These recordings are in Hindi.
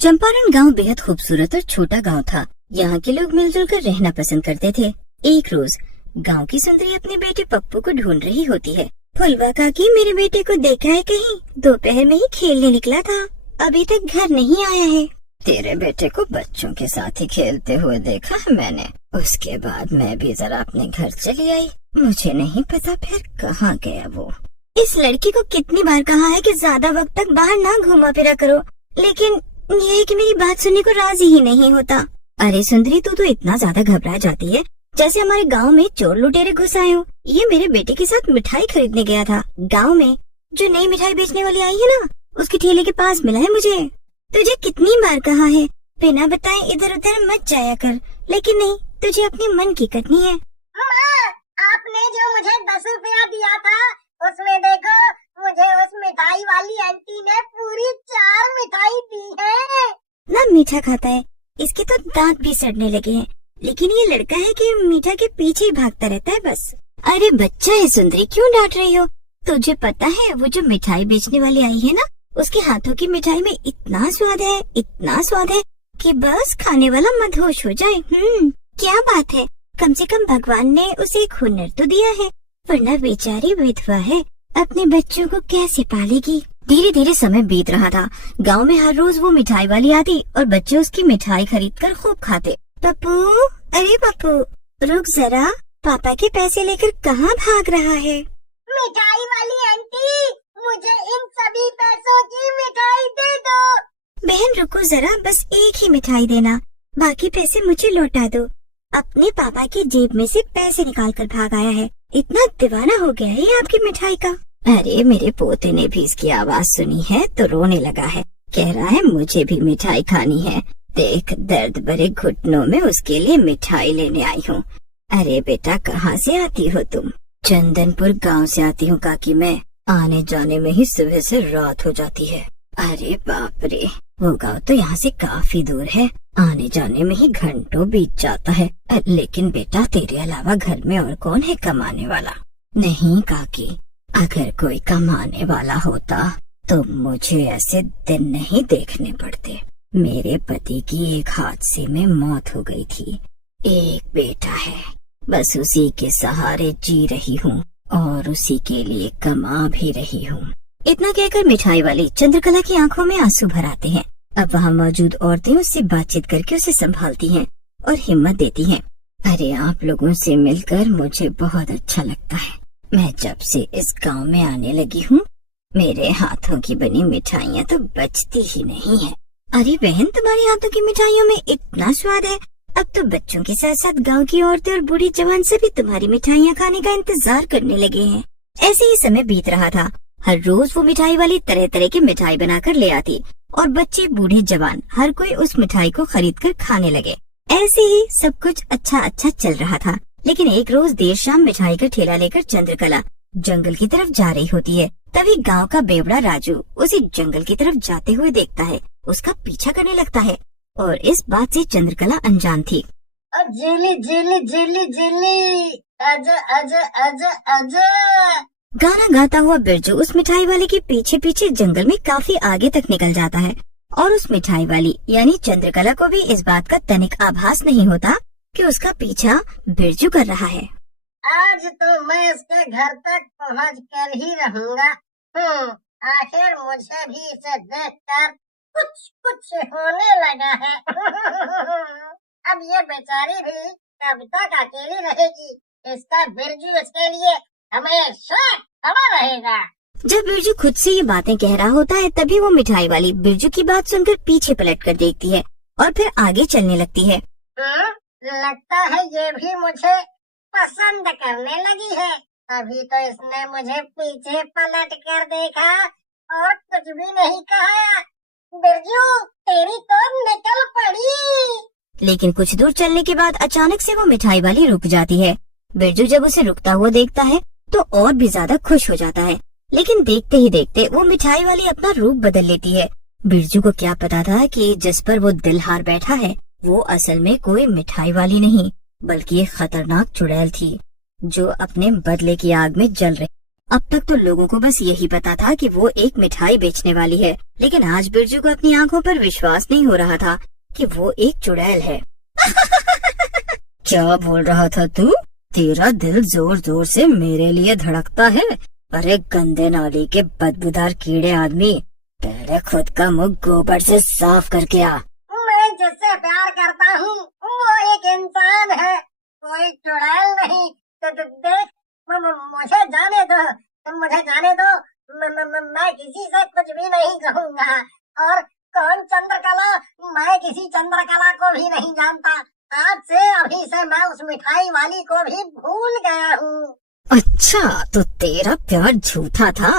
चंपारण गांव बेहद खूबसूरत और छोटा गांव था। यहाँ के लोग मिलजुल कर रहना पसंद करते थे। एक रोज गांव की सुंदरी अपने बेटे पप्पू को ढूंढ रही होती है। फुलवा काकी, मेरे बेटे को देखा है कहीं? दोपहर में ही खेलने निकला था, अभी तक घर नहीं आया है। तेरे बेटे को बच्चों के साथ ही खेलते हुए देखा है मैंने। उसके बाद मैं भी जरा अपने घर चली आई। मुझे नहीं पता फिर कहाँ गया वो। इस लड़की को कितनी बार कहा है कि ज्यादा वक्त तक बाहर ना घूमा फिरा करो, लेकिन ये है कि मेरी बात सुनने को राजी ही नहीं होता। अरे सुंदरी, तू तो इतना ज्यादा घबरा जाती है जैसे हमारे गांव में चोर लुटेरे घुस आए हो। ये मेरे बेटे के साथ मिठाई खरीदने गया था। गांव में जो नई मिठाई बेचने वाली आई है ना, उसके ठेले के पास मिला है मुझे। तुझे कितनी बार कहा है बिना बताए इधर उधर मत जाया कर, लेकिन नहीं, तुझे अपने मन की कटनी है। माँ, आपने जो मुझे 10 रुपया दिया था, उसमें देखो मुझे उस मिठाई वाली आंटी ने पूरी 4 मिठाई दी है। ना मीठा खाता है, इसके तो दांत भी सड़ने लगे हैं, लेकिन ये लड़का है कि मीठा के पीछे ही भागता रहता है बस। अरे बच्चा है सुंदरी, क्यों डांट रही हो? तुझे पता है वो जो मिठाई बेचने वाली आई है ना, उसके हाथों की मिठाई में इतना स्वाद है कि बस खाने वाला मदहोश हो जाए। क्या बात है, कम से कम भगवान ने उसे एक हुनर तो दिया है, वरना बेचारी विधवा है, अपने बच्चों को कैसे पालेगी। धीरे धीरे समय बीत रहा था। गांव में हर रोज वो मिठाई वाली आती और बच्चे उसकी मिठाई खरीदकर खूब खाते। पप्पू, अरे पप्पू, रुक जरा, पापा के पैसे लेकर कहाँ भाग रहा है? मिठाई वाली आंटी, मुझे इन सभी पैसों की मिठाई दे दो। बहन रुको जरा, बस एक ही मिठाई देना, बाकी पैसे मुझे लौटा दो। अपने पापा की जेब में से पैसे निकाल कर भाग आया है। इतना दीवाना हो गया है आपकी मिठाई का। अरे मेरे पोते ने भी इसकी आवाज सुनी है तो रोने लगा है। कह रहा है मुझे भी मिठाई खानी है। देख, दर्द भरे घुटनों में उसके लिए मिठाई लेने आई हूँ। अरे बेटा, कहाँ से आती हो तुम? चंदनपुर गांव से आती हूँ काकी मैं। आने जाने में ही सुबह से रात हो जाती है। अरे बाप रे, वो गांव तो यहाँ से काफी दूर है, आने जाने में ही घंटों बीत जाता है। लेकिन बेटा, तेरे अलावा घर में और कौन है कमाने वाला? नहीं काकी, अगर कोई कमाने वाला होता तो मुझे ऐसे दिन नहीं देखने पड़ते। मेरे पति की एक हादसे में मौत हो गई थी। एक बेटा है, बस उसी के सहारे जी रही हूँ और उसी के लिए कमा भी रही हूँ। इतना कहकर मिठाई वाली चंद्रकला की आंखों में आंसू भर आते हैं। अब वहाँ मौजूद औरतें उससे बातचीत करके उसे संभालती हैं और हिम्मत देती हैं। अरे आप लोगों से मिलकर मुझे बहुत अच्छा लगता है। मैं जब से इस गांव में आने लगी हूँ, मेरे हाथों की बनी मिठाइयाँ तो बचती ही नहीं है। अरे बहन, तुम्हारे हाथों की मिठाइयों में इतना स्वाद है, अब तो बच्चों के साथ साथ गांव की औरतें और बूढ़ी जवान से भी तुम्हारी मिठाइयाँ खाने का इंतजार करने लगे हैं। ऐसे ही समय बीत रहा था। हर रोज वो मिठाई वाली तरह तरह की मिठाई बनाकर ले आती और बच्चे बूढ़े जवान हर कोई उस मिठाई को खरीद कर खाने लगे। ऐसे ही सब कुछ अच्छा चल रहा था। लेकिन एक रोज देर शाम मिठाई का ठेला लेकर चंद्रकला जंगल की तरफ जा रही होती है। तभी गांव का बेवड़ा राजू उसे जंगल की तरफ जाते हुए देखता है, उसका पीछा करने लगता है और इस बात से चंद्रकला अनजान थी। जिली जिली जिली जिली, आजा आजा आजा आजा। गाना गाता हुआ बिरजू उस मिठाई वाले के पीछे पीछे जंगल में काफी आगे तक निकल जाता है और उस मिठाई वाली यानी चंद्रकला को भी इस बात का तनिक आभास नहीं होता कि उसका पीछा बिरजू कर रहा है। आज तो मैं उसके घर तक पहुँच कर ही रहूँगा। आखिर मुझे भी इसे देखकर कुछ होने लगा है। अब ये बेचारी भी कब तक अकेली रहेगी? इसका बिरजू इसके लिए हमेशा खड़ा रहेगा। जब बिरजू खुद से ये बातें कह रहा होता है, तभी वो मिठाई वाली बिरजू की बात सुनकर पीछे पलट कर देखती है और फिर आगे चलने लगती है। लगता है ये भी मुझे पसंद करने लगी है, तभी तो इसने मुझे पीछे पलट कर देखा और कुछ भी नहीं कहा। बिरजू, तेरी तो निकल पड़ी। लेकिन कुछ दूर चलने के बाद अचानक से वो मिठाई वाली रुक जाती है। बिरजू जब उसे रुकता हुआ देखता है तो और भी ज्यादा खुश हो जाता है, लेकिन देखते ही देखते वो मिठाई वाली अपना रूप बदल लेती है। बिरजू को क्या पता था कि जिस पर वो दिल हार बैठा है वो असल में कोई मिठाई वाली नहीं, बल्कि एक खतरनाक चुड़ैल थी जो अपने बदले की आग में जल रही। अब तक तो लोगों को बस यही पता था कि वो एक मिठाई बेचने वाली है, लेकिन आज बिरजू को अपनी आंखों पर विश्वास नहीं हो रहा था कि वो एक चुड़ैल है। क्या बोल रहा था तू? तेरा दिल जोर जोर से मेरे लिए धड़कता है? अरे गंदे नाली के बदबूदार कीड़े आदमी, पहले खुद का मुंह गोबर से साफ करके आ। मैं जिससे प्यार करता हूँ वो एक इंसान है, कोई चुड़ैल नहीं। देख, मुझे जाने दो, मुझे जाने दो। मैं किसी से कुछ भी नहीं कहूँगा। और कौन चंद्रकला? मैं किसी चंद्रकला को भी नहीं जानता। आज से अभी से मैं उस मिठाई वाली को भी भूल गया हूँ। अच्छा, तो तेरा प्यार झूठा था।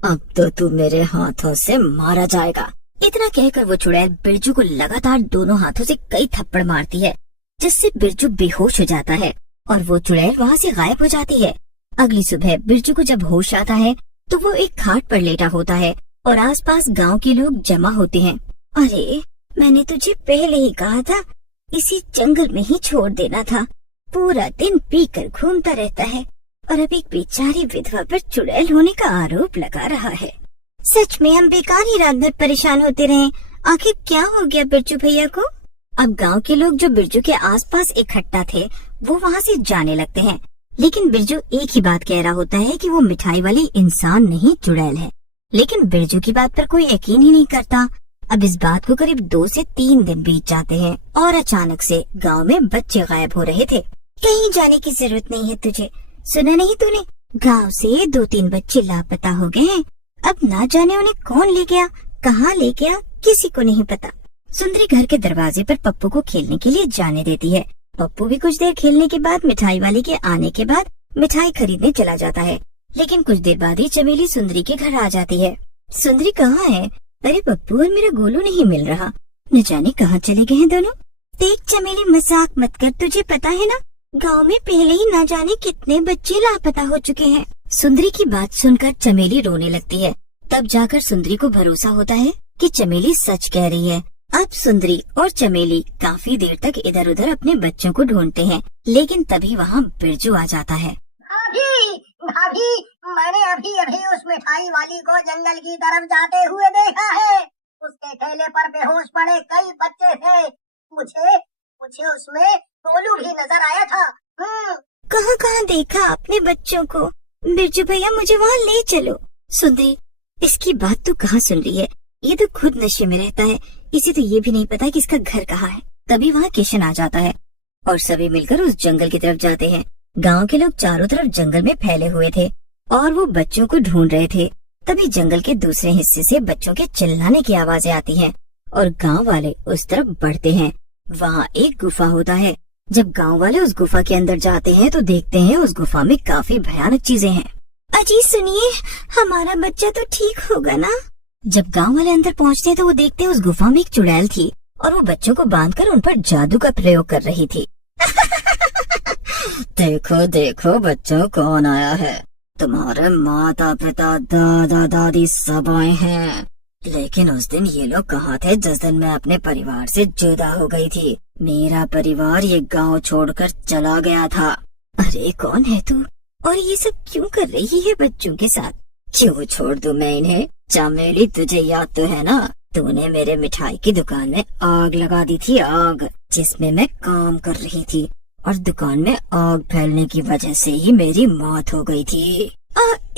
अब तो तू मेरे हाथों से मारा जाएगा। इतना कहकर वो चुड़ैल बिरजू को लगातार दोनों हाथों से कई थप्पड़ मारती है, जिससे बिरजू बेहोश हो जाता है और वो चुड़ैल वहाँ से गायब हो जाती है। अगली सुबह बिरजू को जब होश आता है तो वो एक खाट पर लेटा होता है और आसपास गांव के लोग जमा होते हैं। अरे, मैंने तुझे पहले ही कहा था, इसी जंगल में ही छोड़ देना था। पूरा दिन पीकर घूमता रहता है और अब एक बेचारी विधवा पर चुड़ैल होने का आरोप लगा रहा है। सच में हम बेकार ही रात भर परेशान होते रहे। आखिर क्या हो गया बिरजू भैया को? अब गांव के लोग जो बिरजू के आसपास इकट्ठा थे वो वहाँ से जाने लगते हैं, लेकिन बिरजू एक ही बात कह रहा होता है कि वो मिठाई वाली इंसान नहीं चुड़ैल है। लेकिन बिरजू की बात पर कोई यकीन ही नहीं करता। अब इस बात को करीब 2 से 3 दिन बीत जाते हैं और अचानक से गांव में बच्चे गायब हो रहे थे। कहीं जाने की जरूरत नहीं है तुझे, सुना नहीं तूने? गांव से 2-3 बच्चे लापता हो गए हैं। अब ना जाने उन्हें कौन ले गया, कहाँ ले गया, किसी को नहीं पता। सुंदरी घर के दरवाजे पर पप्पू को खेलने के लिए जाने देती है। पप्पू भी कुछ देर खेलने के बाद मिठाई वाले के आने के बाद मिठाई खरीदने चला जाता है, लेकिन कुछ देर बाद ही चमेली सुंदरी के घर आ जाती है। सुंदरी कहाँ है? अरे पप्पू और मेरा गोलू नहीं मिल रहा, न जाने कहाँ चले गए हैं दोनों। देख चमेली, मजाक मत कर, तुझे पता है ना गांव में पहले ही न जाने कितने बच्चे लापता हो चुके हैं। सुंदरी की बात सुनकर चमेली रोने लगती है। तब जाकर सुंदरी को भरोसा होता है कि चमेली सच कह रही है। अब सुंदरी और चमेली काफी देर तक इधर उधर अपने बच्चों को ढूंढते हैं, लेकिन तभी वहाँ बिरजू आ जाता है। भाभी, भाभी, मैंने अभी अभी उस मिठाई वाली को जंगल की तरफ जाते हुए देखा है। उसके ठेले पर बेहोश पड़े कई बच्चे थे। मुझे उसमें गोलू भी नजर आया था। कहाँ देखा अपने बच्चों को? बिरजू भैया, मुझे वहाँ ले चलो। सुंदरी, इसकी बात तू कहाँ सुन रही है? ये तो खुद नशे में रहता है, इसे तो ये भी नहीं पता कि इसका घर कहाँ है। तभी वहाँ किशन आ जाता है और सभी मिलकर उस जंगल की तरफ जाते हैं। गांव के लोग चारों तरफ जंगल में फैले हुए थे और वो बच्चों को ढूंढ रहे थे। तभी जंगल के दूसरे हिस्से से बच्चों के चिल्लाने की आवाजें आती हैं और गांव वाले उस तरफ बढ़ते हैं। वहाँ एक गुफा होता है। जब गांव वाले उस गुफा के अंदर जाते हैं तो देखते हैं उस गुफा में काफी भयानक चीजें हैं। अजी सुनिए, हमारा बच्चा तो ठीक होगा ना? जब गांव वाले अंदर पहुँचते हैं तो वो देखते हैं उस गुफा में एक चुड़ैल थी और वो बच्चों को बांधकर उन पर जादू का प्रयोग कर रही थी। देखो देखो बच्चों, कौन आया है? तुम्हारे माता पिता दादा दादी सब आए हैं। लेकिन उस दिन ये लोग कहाँ थे जिस दिन मैं अपने परिवार से जुदा हो गई थी? मेरा परिवार ये गांव छोड़कर चला गया था। अरे कौन है तू और ये सब क्यों कर रही है बच्चों के साथ? क्यों छोड़ दूं मैं इन्हें? चमेली, तुझे याद तो है ना, तूने मेरे मिठाई की दुकान में आग लगा दी थी, आग जिसमें मैं काम कर रही थी और दुकान में आग फैलने की वजह से ही मेरी मौत हो गई थी।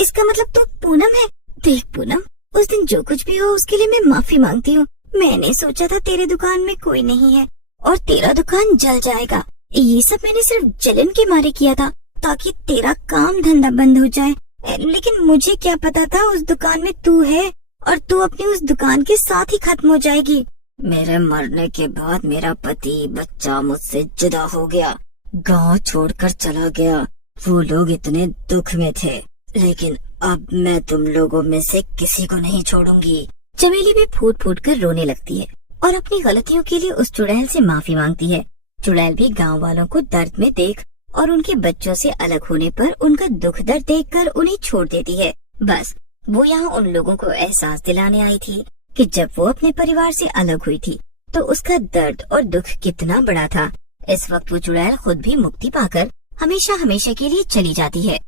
इसका मतलब तू पूनम है? देख पूनम, उस दिन जो कुछ भी हो उसके लिए मैं माफी मांगती हूँ। मैंने सोचा था तेरे दुकान में कोई नहीं है और तेरा दुकान जल जाएगा। ये सब मैंने सिर्फ जलन के मारे किया था ताकि तेरा काम धंधा बंद हो जाए, लेकिन मुझे क्या पता था उस दुकान में तू है और तू अपनी उस दुकान के साथ ही खत्म हो जाएगी। मेरे मरने के बाद मेरा पति बच्चा मुझसे जुदा हो गया, गांव छोड़कर चला गया। वो लोग इतने दुख में थे, लेकिन अब मैं तुम लोगों में से किसी को नहीं छोड़ूंगी। चमेली भी फूट फूट कर रोने लगती है और अपनी गलतियों के लिए उस चुड़ैल से माफी मांगती है। चुड़ैल भी गांव वालों को दर्द में देख और उनके बच्चों से अलग होने पर उनका दुख दर्द देखकर उन्हें छोड़ देती है। बस वो यहाँ उन लोगों को एहसास दिलाने आई थी कि जब वो अपने परिवार से अलग हुई थी तो उसका दर्द और दुख कितना बड़ा था। इस वक्त वो चुड़ैल खुद भी मुक्ति पाकर हमेशा हमेशा के लिए चली जाती है।